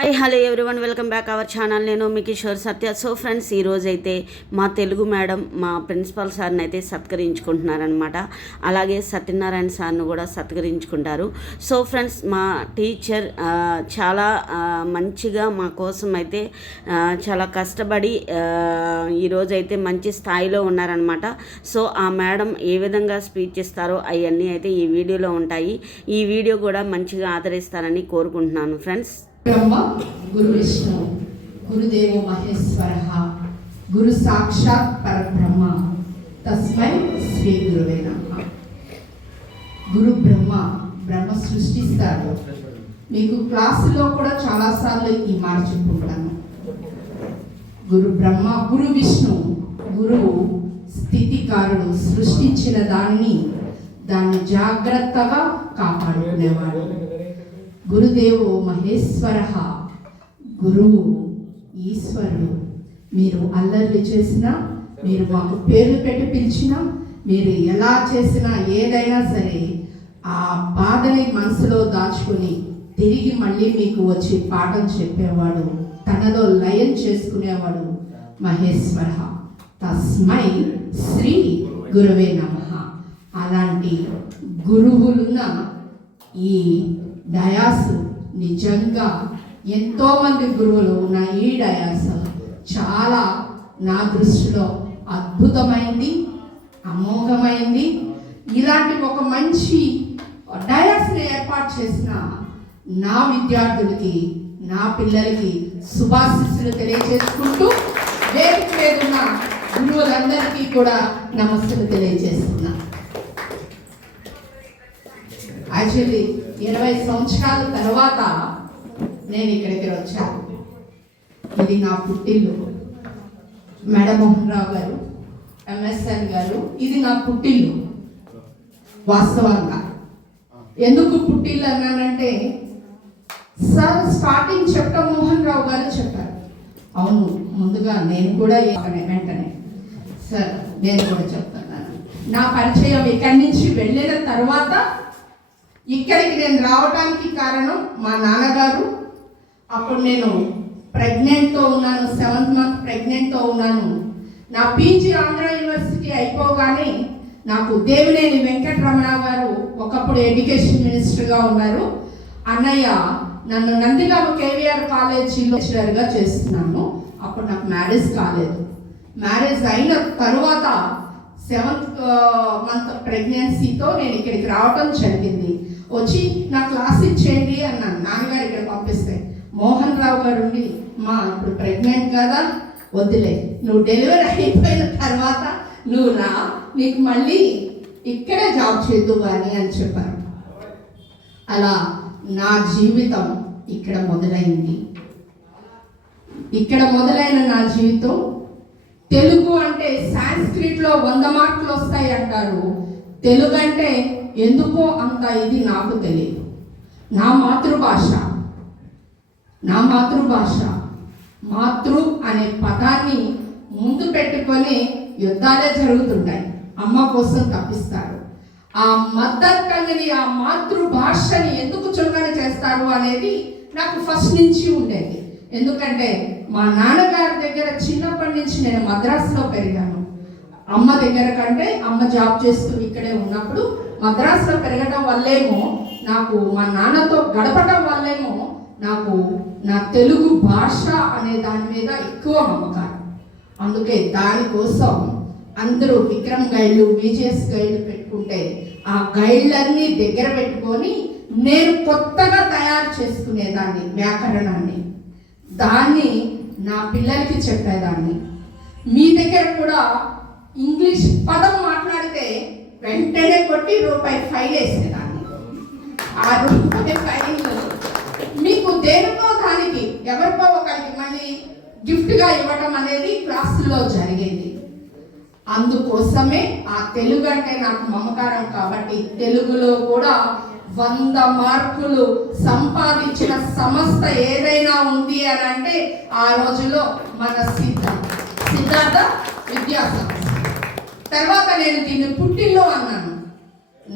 Hi hello everyone, welcome back our channel. నేను మీ కిషోర్ సత్య. So friends, ఈరోజైతే మా తెలుగు మేడం మా ప్రిన్సిపల్ సార్ని అయితే సత్కరించుకుంటున్నారనమాట. అలాగే సత్యనారాయణ సార్ను కూడా సత్కరించుకుంటారు. సో ఫ్రెండ్స్, మా టీచర్ చాలా మంచిగా మా కోసం అయితే చాలా కష్టపడి ఈరోజైతే మంచి స్థాయిలో ఉన్నారనమాట. సో ఆ మేడం ఏ విధంగా స్పీచ్ ఇస్తారో అవన్నీ అయితే ఈ వీడియోలో ఉంటాయి. ఈ వీడియో కూడా మంచిగా ఆదరిస్తారని కోరుకుంటున్నాను ఫ్రెండ్స్. బ్రహ్మ గురు విష్ణు గురుదేవో మహేశ్వర గురు సాక్షాత్ పరబ్రహ్మ తస్మై శ్రీ గురువే నమః. గురు బ్రహ్మ సృష్టిస్తాడు. మీకు క్లాసులో కూడా చాలాసార్లు ఈ మాట చెప్పుకుంటాను. గురు బ్రహ్మ గురు విష్ణు, గురువు స్థితికారుడు, సృష్టించిన దాన్ని జాగ్రత్తగా కాపాడుకునేవాడు. గురుదేవో మహేశ్వర, గురువు ఈశ్వరుడు. మీరు అల్లర్లు చేసినా, మీరు మాకు పేర్లు పెట్టి పిలిచినా, మీరు ఎలా చేసినా, ఏదైనా సరే ఆ బాధని మనసులో దాచుకుని తిరిగి మళ్ళీ మీకు వచ్చి పాఠం చెప్పేవాడు, తనలో లయం చేసుకునేవాడు మహేశ్వర. తస్మై శ్రీ గురువే నమః. అలాంటి గురువులున్న ఈ డయాస్ నిజంగా ఎంతోమంది గురువులు ఉన్న ఈ డయాస్ చాలా నా దృష్టిలో అద్భుతమైంది, అమోఘమైంది. ఇలాంటి ఒక మంచి డయాస్ని ఏర్పాటు చేసిన నా విద్యార్థులకి, నా పిల్లలకి శుభాశీస్సులు తెలియజేసుకుంటూ వేదిక మీద ఉన్న గురువులందరికీ కూడా నమస్సులు తెలియజేస్తున్నా. యాక్చువల్లీ 20 సంవత్సరాల తర్వాత నేను ఇక్కడికి వచ్చాను. ఇది నా పుట్టిల్లు. మేడమోహన్ రావు గారు, ఎంఎస్ఎన్ గారు, ఇది నా పుట్టిల్లు. వాస్తవంగా ఎందుకు పుట్టిల్లు అన్నానంటే, సార్ స్టార్టింగ్ చెప్పడం మోహన్ రావు గారు చెప్పారు. అవును, ముందుగా నేను కూడా వెంటనే సార్ నేను కూడా చెప్తున్నాను. నా పరిచయం ఇక్కడి నుంచి వెళ్ళిన తర్వాత ఇక్కడికి నేను రావడానికి కారణం మా నాన్నగారు. అప్పుడు నేను ప్రెగ్నెంట్తో ఉన్నాను, 7th మంత్ ప్రెగ్నెంట్తో ఉన్నాను. నా పీజీ ఆంధ్ర యూనివర్సిటీ అయిపోగానే నాకు దేవినేని వెంకటరమణ గారు, ఒకప్పుడు ఎడ్యుకేషన్ మినిస్టర్గా ఉన్నారు, అన్నయ్య నన్ను నందిగామ కేవీఆర్ కాలేజీలో లెక్చరర్గా చేస్తున్నాను. అప్పుడు నాకు మ్యారేజ్ కాలేదు. మ్యారేజ్ అయిన తరువాత 7th మంత్ ప్రెగ్నెన్సీతో నేను ఇక్కడికి రావటం జరిగింది. వచ్చి నా క్లాస్ ఇచ్చేయండి అన్నాను. నాన్నగారు ఇక్కడ పంపిస్తే మోహన్ రావు గారు ఉండి, మా ఇప్పుడు ప్రెగ్నెంట్ కదా, వద్దులే, నువ్వు డెలివరీ అయిపోయిన తర్వాత నువ్వు రా, నీకు మళ్ళీ ఇక్కడే జాబ్ చేద్దు కానీ అని చెప్పారు. అలా నా జీవితం ఇక్కడ మొదలైంది. ఇక్కడ మొదలైన నా జీవితం, తెలుగు అంటే సాంస్క్రిట్లో 100 మార్కులు వస్తాయి అంటారు. తెలుగు అంటే ఎందుకో అంత ఇది నాకు తెలియదు. నా మాతృభాష మాతృ అనే పదాన్ని ముందు పెట్టుకొని యుద్ధాలే జరుగుతుంటాయి. అమ్మ కోసం తప్పిస్తారు. ఆ మదర్ టంగ్ని, ఆ మాతృభాషని ఎందుకు చులకన చేస్తారు అనేది నాకు ఫస్ట్ నుంచి ఉండేది. ఎందుకంటే మా నాన్నగారి దగ్గర చిన్నప్పటి నుంచి నేను మద్రాసులో పెరిగాను. అమ్మ దగ్గర కంటే, అమ్మ జాబ్ చేస్తూ ఇక్కడే ఉన్నప్పుడు మద్రాసులో పెరగడం వల్లేమో, నాకు మా నాన్నతో గడపడం వల్లేమో నాకు నా తెలుగు భాష అనే దాని మీద ఎక్కువ నమ్మకాలు. అందుకే దానికోసం అందరూ విక్రమ్ గైడ్లు, విజిఎస్ గైడ్లు పెట్టుకుంటే ఆ గైడ్లన్నీ దగ్గర పెట్టుకొని నేను కొత్తగా తయారు చేసుకునేదాన్ని వ్యాకరణాన్ని. దాన్ని నా పిల్లలకి చెప్పేదాన్ని. మీ దగ్గర కూడా ఇంగ్లీష్ పదం మాట్లాడితే వెంటనే కొట్టి రూపాయి ఫైల్ వేసేదాన్ని. ఆ రూపాయి ఫైల్ మీకు దేనికో దానికి ఎవరికో ఒకరికి మళ్ళీ గిఫ్ట్గా ఇవ్వటం అనేది క్లాసుల్లో జరిగేది. అందుకోసమే ఆ తెలుగు అంటే నాకు మమకారం. కాబట్టి తెలుగులో కూడా 100 మార్కులు సంపాదించిన సంస్థ ఏదైనా ఉంది అని అంటే ఆ రోజులో మన సిద్ధార్థ విద్యా సంస్థ. తర్వాత నేను దీన్ని పుట్టిల్లో అన్నాను.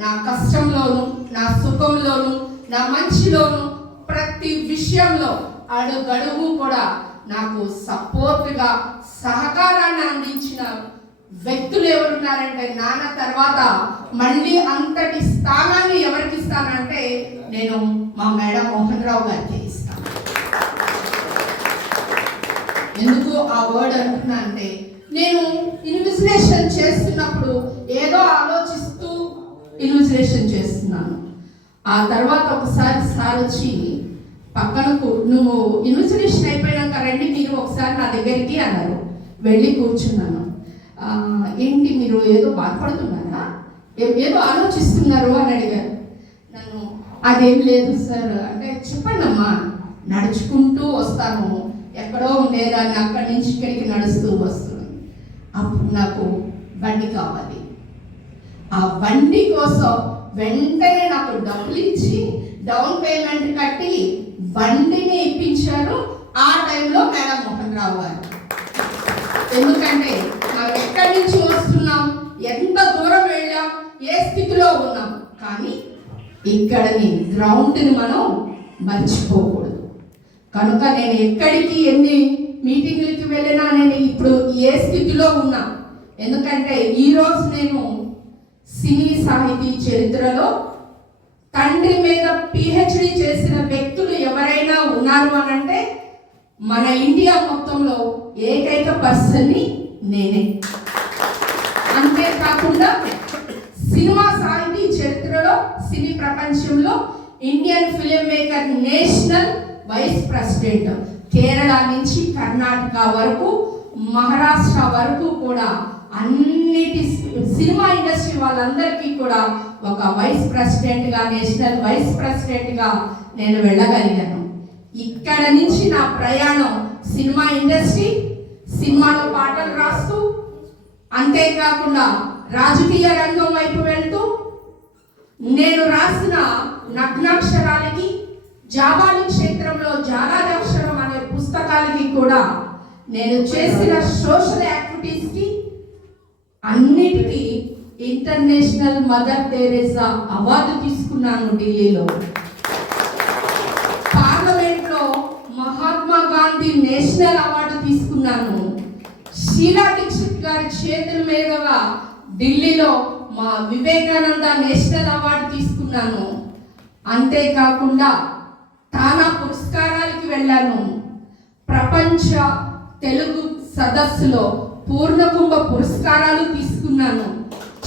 నా కష్టంలోను, నా సుఖంలోను, నా మంచిలోను, ప్రతి విషయంలో అడుగడుగు కూడా నాకు సపోర్ట్గా సహకారాన్ని అందించిన వ్యక్తులు ఎవరున్నారంటే, నాన్న తర్వాత మళ్ళీ అంతటి స్థానాన్ని ఎవరికి ఇస్తానంటే నేను మా మేడం మోహన్ రావు గారికి ఇస్తాను. ఎందుకు ఆ వర్డ్ అంటున్నా అంటే, నేను ఇన్విజిలేషన్ చేస్తున్నప్పుడు ఏదో ఆలోచిస్తూ ఇన్విజిలేషన్ చేస్తున్నాను. ఆ తర్వాత ఒకసారి సార్ వచ్చి పక్కనకు, నువ్వు ఇన్విజిలేషన్ అయిపోయినాక రండి మీరు ఒకసారి నా దగ్గరికి అన్నారు. వెళ్ళి కూర్చున్నాను. ఏంటి మీరు ఏదో బాధపడుతున్నారా, ఏదో ఆలోచిస్తున్నారు అని అడిగారు నన్ను. అదేం లేదు సార్ అంటే, చెప్పండి అమ్మా, నడుచుకుంటూ వస్తాను, ఎక్కడో ఉండేదాన్ని అక్కడి నుంచి ఇక్కడికి నడుస్తూ వస్తున్నాను. అప్పుడు నాకు బండి కావాలి. ఆ బండి కోసం వెంటనే నాకు డబ్బులు ఇచ్చి డౌన్ పేమెంట్ కట్టి బండిని ఇప్పించారు ఆ టైంలో మేడం మోహన్ రావు గారు. ఎందుకంటే మనం ఎక్కడి నుంచి వస్తున్నాం, ఎంత దూరం వెళ్ళాం, ఏ స్థితిలో ఉన్నాం, కానీ ఇక్కడని గ్రౌండ్ని మనం మర్చిపోకూడదు. కనుక నేను ఎక్కడికి ఎన్ని మీటింగ్లకి వెళ్ళినా నేను ఇప్పుడు ఏ స్థితిలో ఉన్నా, ఎందుకంటే ఈరోజు నేను సినీ సాహితీ చరిత్రలో తండ్రి మీద పిహెచ్డి చేసిన వ్యక్తులు ఎవరైనా ఉన్నారు అని అంటే మన ఇండియా మొత్తంలో ఏకైక పర్సన్ని నేనే. అంతేకాకుండా సినిమా సాహితీ చరిత్రలో, సినీ ప్రపంచంలో Indian film maker national vice president, Kerala నుంచి కర్ణాటక వరకు, మహారాష్ట్ర వరకు కూడా అన్నిటి సినిమా ఇండస్ట్రీ వాళ్ళందరికీ కూడా ఒక వైస్ ప్రెసిడెంట్గా, నేషనల్ వైస్ ప్రెసిడెంట్గా నేను వెళ్ళగలిగాను. ఇక్కడ నుంచి నా ప్రయాణం సినిమా ఇండస్ట్రీ, సినిమాలో పాటలు రాస్తూ, అంతేకాకుండా రాజకీయ రంగం వైపు వెళ్తూ, నేను రాసిన నగ్నాక్షరాలకి, జాబాలి క్షేత్రంలో జాలాజాక్షరం అనే పుస్తకాలకి కూడా, నేను చేసిన సోషల్ యాక్టివిటీస్కి అన్నిటికీ ఇంటర్నేషనల్ మదర్ తెరెసా అవార్డు తీసుకున్నాను ఢిల్లీలో. పార్లమెంట్లో మహాత్మా గాంధీ నేషనల్ అవార్డు తీసుకున్నాను. షీలా దీక్షిత్ గారి చేతుల మీదుగా ఢిల్లీలో మా వివేకానంద నేషనల్ అవార్డు తీసుకున్నాను. అంతేకాకుండా తానా పురస్కారాలకి వెళ్ళాను. ప్రపంచ తెలుగు సదస్సులో పూర్ణకుంభ పురస్కారాలు తీసుకున్నాను.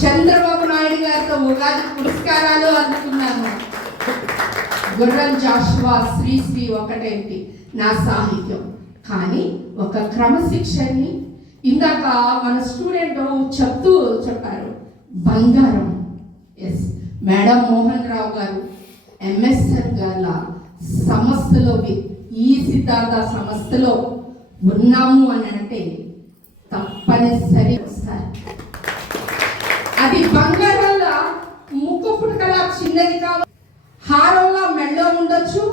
చంద్రబాబు నాయుడు గారితో ఉగాది పురస్కారాలు అందుకున్నాను. గుర్రం జాషువా, శ్రీశ్రీ ఒకటేంటి నా సాహిత్యం. కానీ ఒక క్రమశిక్షణని ఇందాక మన స్టూడెంట్ చెప్పారు, బంగారం. ఎస్, మేడం మోహన్ రావు గారు ఎంఎస్ఎన్ గారి సంస్థలో, ఈ సిద్ధార్థ సంస్థలో ఉన్నాము అని అంటే తప్పనిసరి వస్తారు. అది బంగారంలా ముక్కు పుటకలా చిన్నది కాదు, హారంలా మెళ్ళో ఉండొచ్చు,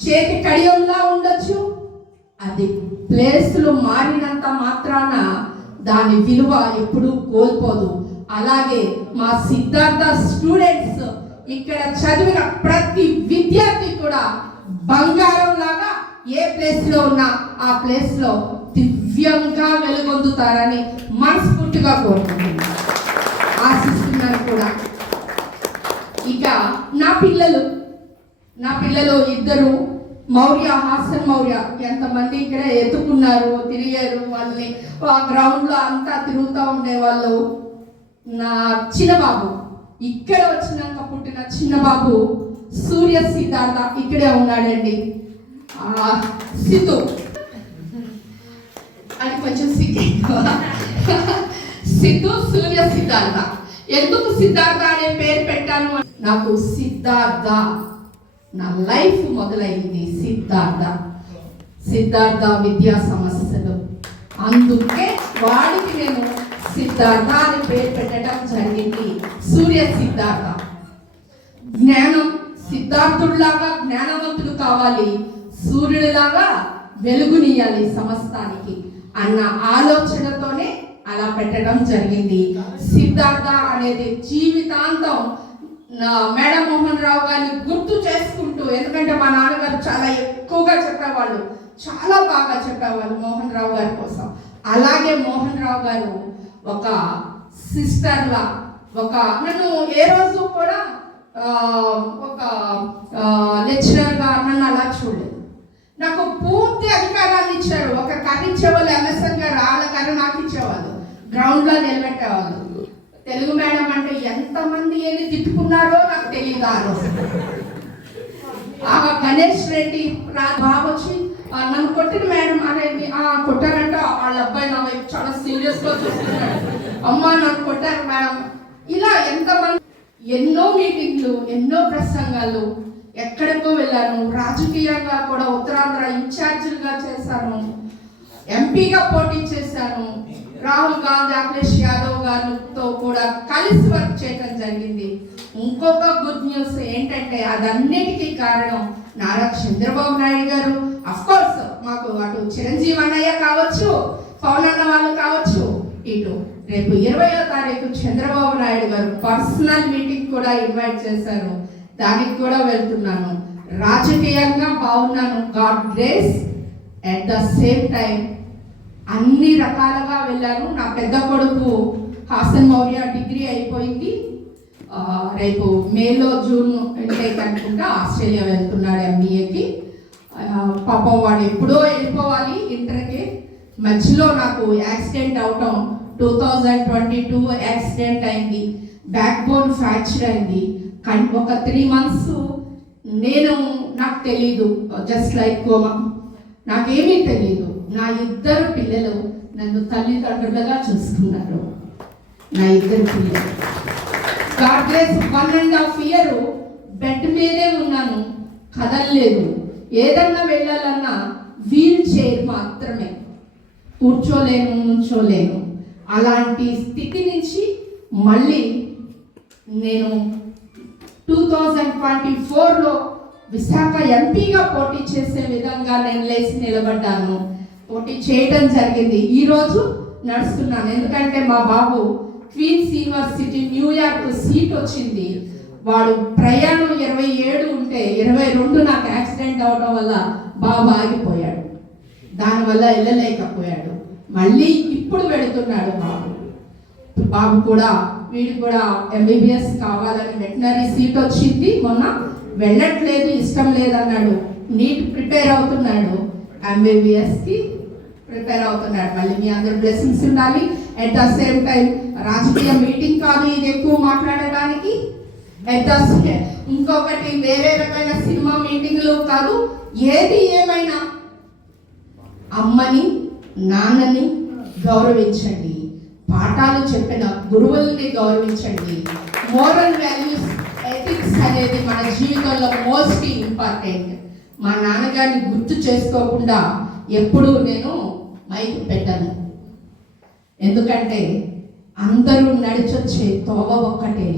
చేతి కడియంలా ఉండొచ్చు. అది ప్లేస్లు మారినంత మాత్రాన దాని విలువ ఎప్పుడూ కోల్పోదు. అలాగే మా సిద్ధార్థ స్టూడెంట్స్ ఇక్కడ చదివిన ప్రతి విద్యార్థి కూడా బంగారం లాగా ఏ ప్లేస్ లో ఉన్నా ఆ ప్లేస్ లో దివ్యంగా వెలుగొందుతారని మనస్ఫూర్తిగా కోరుకుంటున్నాను, ఆశిస్తున్నాను కూడా. ఇక నా పిల్లలు ఇద్దరు, మౌర్య, హాసన్ మౌర్య. ఎంతమంది ఇక్కడ ఎత్తుకున్నారు, తిరిగారు, వాళ్ళని ఆ గ్రౌండ్ లో అంతా తిరుగుతూ ఉండేవాళ్ళు. నా చిన్నబాబు, ఇక్కడ వచ్చినాక పుట్టిన చిన్నబాబు సూర్య సిద్ధార్థ ఇక్కడే ఉన్నాడండి. సిద్ధు అది కొంచెం సిద్ధు సూర్య సిద్ధార్థ. ఎందుకు సిద్ధార్థ అనే పేరు పెట్టాను? నాకు సిద్ధార్థ, నా లైఫ్ మొదలైంది సిద్ధార్థ విద్యా సంస్థలు. అందుకే వాడికి నేను సిద్ధార్థ అని పేరు పెట్టడం జరిగింది. సూర్య సిద్ధార్థ. జ్ఞానం, సిద్ధార్థుడిలాగా జ్ఞానవంతుడు కావాలి, సూర్యుడిలాగా వెలుగునియాలి సమస్తానికి అన్న ఆలోచనతోనే అలా పెట్టడం జరిగింది. సిద్ధార్థ అనేది జీవితాంతం మేడం మోహన్ రావు గారిని గుర్తు చేసుకుంటూ, ఎందుకంటే మా నాన్నగారు చాలా ఎక్కువగా చెప్పేవాళ్ళు, చాలా బాగా చెప్పేవాళ్ళు మోహన్ రావు గారి కోసం. అలాగే మోహన్ రావు గారు ఒక సిస్టర్లా, నన్ను ఏ రోజు కూడా ఒక లెక్చరర్గా నన్ను అలా చూడలేదు. నాకు పూర్తి అధికారాన్ని ఇచ్చారు. ఒక కర్ర ఇచ్చేవాళ్ళు, ఎంఎస్ఎన్ గారు వాళ్ళ కర్ర నాకు ఇచ్చేవాళ్ళు, గ్రౌండ్లో నిలబెట్టేవాళ్ళు. తెలుగు మేడం అంటే ఎంతమంది ఏది తిట్టుకున్నారో నాకు తెలియదు. ఆ రోజు గణేష్ రెడ్డి బాగా వచ్చి నన్ను కొట్టిన మేడం అనేది కొట్టారంట. వాళ్ళ అబ్బాయి నా వైపు చాలా సీరియస్గా చూస్తున్నాడు, అమ్మ నన్ను కొట్టారు మేడం. ఇలా ఎంతమంది, ఎన్నో మీటింగ్లు, ఎన్నో ప్రసంగాలు, ఎక్కడికో వెళ్ళాను. రాజకీయంగా కూడా ఉత్తరాంధ్ర ఇన్ఛార్జిగా చేశాను, ఎంపీగా పోటీ చేశాను. రాహుల్ గాంధీ, అఖిలేష్ యాదవ్ గారితో కూడా కలిసి వర్క్ చేయడం జరిగింది. ఇంకొక గుడ్ న్యూస్ ఏంటంటే అదన్నిటికీ కారణం నారా చంద్రబాబు నాయుడు గారు. అఫ్ కోర్స్ మాకు అటు చిరంజీవి అన్నయ్య కావచ్చు, పవన్ అన్న వాళ్ళు కావచ్చు, ఇటు రేపు 20వ తారీఖు చంద్రబాబు నాయుడు గారు పర్సనల్ మీటింగ్ కూడా ఇన్వైట్ చేశారు. దానికి కూడా వెళ్తున్నాను. రాజకీయంగా బాగున్నాను, God grace. At the same time అన్ని రకాలుగా వెళ్ళాను. నా పెద్ద కొడుకు హాసన్ మౌర్య డిగ్రీ అయిపోయింది. రేపు మేలో జూన్ ఇంటేక్ అనుకుంటా ఆస్ట్రేలియా వెళ్తున్నాడు ఎంబీఏకి. పాపం వాడు ఎప్పుడో వెళ్ళిపోవాలి ఇంటర్కి. మధ్యలో నాకు యాక్సిడెంట్ అవటం 2022 యాక్సిడెంట్ అయింది, బ్యాక్ బోన్ ఫ్రాక్చర్ అయింది. ఒక 3 months నాకు తెలీదు, జస్ట్ లైక్ కోమా, నాకేమీ తెలీదు. నా 2 పిల్లలు నన్ను తల్లిదండ్రులుగా చూసుకున్నారు. నా 2 పిల్లలు గాడ్ బ్లెస్. 1.5 year బెడ్ మీదే ఉన్నాను, కదలలేదు. ఏదన్నా వెళ్ళాలన్నా వీల్ చైర్ మాత్రమే, కూర్చోలేను, నుంచోలేను. అలాంటి స్థితి నుంచి మళ్ళీ నేను 2024లో విశాఖ ఎంపీగా పోటీ చేసే విధంగా నేను లేచి నిలబడ్డాను, పోటీ చేయడం జరిగింది. ఈరోజు నడుస్తున్నాను. ఎందుకంటే మా బాబు క్వీన్స్ యూనివర్సిటీ న్యూయార్క్ సీట్ వచ్చింది. వాడు ప్రయాణం 27 ఉంటే 22 నాకు యాక్సిడెంట్ అవడం వల్ల బాబు ఆగిపోయాడు, దానివల్ల వెళ్ళలేకపోయాడు. మళ్ళీ ఇప్పుడు వెళుతున్నాడు బాబు కూడా. వీడు కూడా ఎంబీబీఎస్ కావాలని వెటనరీ సీట్ వచ్చింది మొన్న, వెళ్ళట్లేదు, ఇష్టం లేదన్నాడు. నీట్ ప్రిపేర్ అవుతున్నాడు, ఎంబీబీఎస్కి ప్రిపేర్ అవుతున్నాడు. మళ్ళీ మీ అందరి బ్లెస్సింగ్స్ ఉండాలి. అట్ ద సేమ్ టైం రాజకీయ మీటింగ్ కాదు ఇది ఎక్కువ మాట్లాడడానికి, ఇంకొకటి వేరే రకమైన సినిమా మీటింగ్లు కాదు. ఏది ఏమైనా అమ్మని నాన్నని గౌరవించండి, పాఠాలు చెప్పిన గురువుల్ని గౌరవించండి. మోరల్ వాల్యూస్, ఎథిక్స్ అనేది మన జీవితంలో మోస్ట్ ఇంపార్టెంట్. మా నాన్నగారిని గుర్తు చేసుకోకుండా ఎప్పుడూ నేను మైక్ పెట్టను. ఎందుకంటే అందరూ నడిచొచ్చే తోవ ఒక్కటే,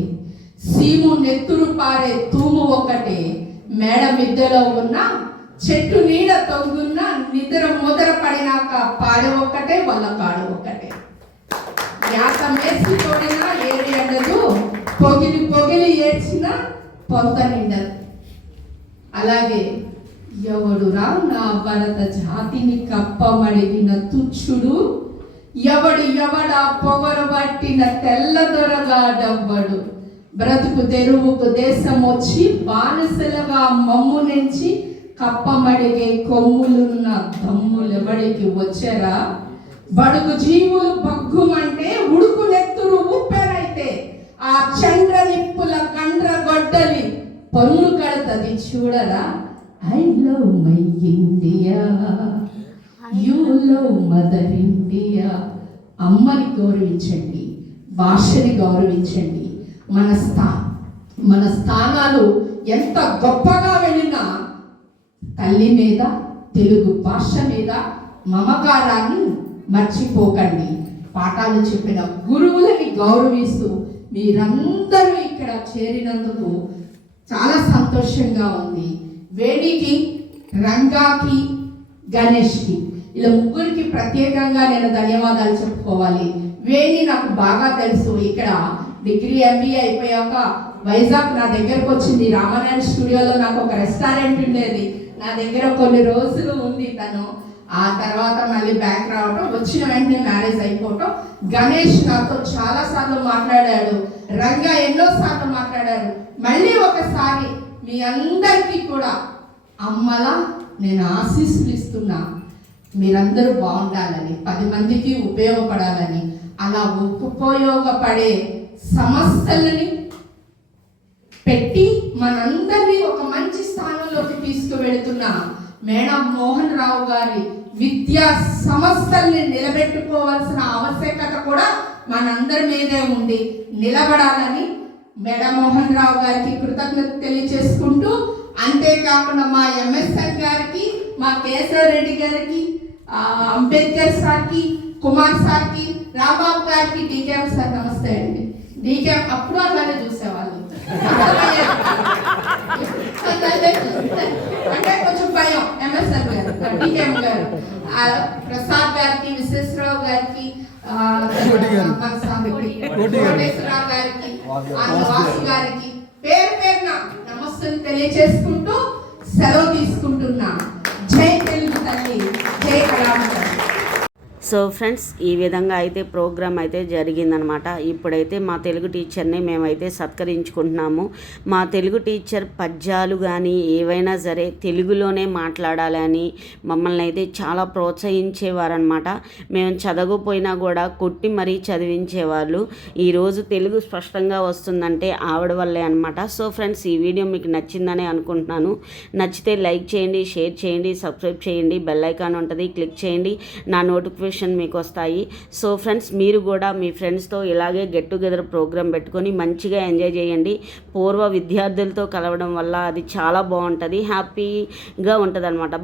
సీము నెత్తురు పారే తూము ఒక్కటే, మేడ మిద్దెలో ఉన్న చెట్టు నీడ తొంగున్న నిద్ర ముద్ర పడినాక పాడ ఒక్కటే, వాళ్ళ కాడు ఒక్కటే. యాత మేసి తోడినా ఏడి ఎండదు, పొగిలి పొగిలి ఏడ్చిన పొంత నిండదు. అలాగే ఎవడురా నా భరత జాతిని కప్పమడిగిన తుచ్చుడు, ఎవడా పొగరు పట్టిన తెల్లదొరగా డవ్వడు, బ్రతుకు తెరువుకు దేశం వచ్చి బానిసలుగా మమ్ము నుంచి కప్పమడిగే కొమ్ములున్న దమ్ములెవడికి వచ్చారా, బడుగు జీవులు బగ్గుమంటే ఉడుకు నెత్తురు ఉప్పెనైతే, ఆ చంద్ర నిప్పుల కండ్ర గొడ్డలి పన్ను కడతది చూడరా. I love my India, you love mother India. అమ్మని గౌరవించండి, భాషని గౌరవించండి. మన స్థానాలు ఎంత గొప్పగా వెళ్ళినా తల్లి మీద, తెలుగు భాష మీద మమకారాన్ని మర్చిపోకండి. పాఠాలు చెప్పిన గురువులని గౌరవిస్తూ మీరందరూ ఇక్కడ చేరినందుకు చాలా సంతోషంగా ఉంది. వేణికి, రంగాకి, గణేష్కి, ఇలా ముగ్గురికి ప్రత్యేకంగా నేను ధన్యవాదాలు చెప్పుకోవాలి. వేణి నాకు బాగా తెలుసు. ఇక్కడ డిగ్రీ ఎంబీఏ అయిపోయాక వైజాగ్ నా దగ్గరకు వచ్చింది. రామానాయుడు స్టూడియోలో నాకు ఒక రెస్టారెంట్ ఉండేది, నా దగ్గర కొన్ని రోజులు ఉంది తను. ఆ తర్వాత మళ్ళీ బ్యాక్ రావటం, వచ్చిన వెంటనే మ్యారేజ్ అయిపోవటం. గణేష్ నాతో చాలా సార్లు మాట్లాడాడు, రంగా ఎన్నో సార్లు మాట్లాడారు. మళ్ళీ ఒకసారి మీ అందరికీ కూడా అమ్మలా నేను ఆశీస్సులు ఇస్తున్నా. మీరందరూ బాగుండాలని, 10 మందికి ఉపయోగపడాలని, అలా ఉపయోగపడే సమస్యలని పెట్టి మనందరినీ ఒక మంచి స్థానంలోకి తీసుకువెళుతున్న మేడం మోహన్ రావు గారి విద్యా సంస్థల్ని నిలబెట్టుకోవాల్సిన ఆవశ్యకత కూడా మనందరి మీదే ఉంది. నిలబడాలని మేడం మోహన్ రావు గారికి కృతజ్ఞత తెలియజేసుకుంటూ, అంతేకాకుండా మా ఎంఎస్ఎన్ గారికి, మా కేశవరెడ్డి గారికి, అంబేద్కర్ సార్కి, కుమార్ సార్కి, రాంబాబు గారికి, డీకేఎం సార్ నమస్తే అండి. డీకేఎం అప్పుడు అలానే చూసేవాళ్ళు, అంటే కొంచెం భయం. ఎంఎస్ఎన్ గారు, డీకేఎం గారు, ప్రసాద్ గారికి, విశ్వేశ్వరరావు గారికి, కోటేశ్వరరావు గారికి, వాసు గారికి పేరు పేరున నమస్తే తెలియజేసుకుంటూ సెలవు తీసుకుంటున్నా. జై తెలుగు తల్లి, జై కళామ. సో ఫ్రెండ్స్, ఈ విధంగా అయితే ప్రోగ్రామ్ అయితే జరిగిందనమాట. ఇప్పుడైతే మా తెలుగు టీచర్ని మేమైతే సత్కరించుకుంటున్నాము. మా తెలుగు టీచర్ పద్యాలు కానీ ఏవైనా సరే తెలుగులోనే మాట్లాడాలని మమ్మల్ని అయితే చాలా ప్రోత్సహించేవారనమాట. మేము చదవకపోయినా కూడా కొట్టి మరీ చదివించేవాళ్ళు. ఈరోజు తెలుగు స్పష్టంగా వస్తుందంటే ఆవిడ వల్లే అనమాట. సో ఫ్రెండ్స్, ఈ వీడియో మీకు నచ్చిందని అనుకుంటున్నాను. నచ్చితే లైక్ చేయండి, షేర్ చేయండి, సబ్స్క్రైబ్ చేయండి, బెల్ ఐకాన్ ఉంటుంది, క్లిక్ చేయండి, నా నోటిఫికేషన్ మీకు వస్తాయి. సో ఫ్రెండ్స్, మీరు కూడా మీ ఫ్రెండ్స్తో ఇలాగే గెట్ టుగెదర్ ప్రోగ్రామ్ పెట్టుకొని మంచిగా ఎంజాయ్ చేయండి. పూర్వ విద్యార్థులతో కలవడం వల్ల అది చాలా బాగుంటుంది, హ్యాపీగా ఉంటుంది అనమాట.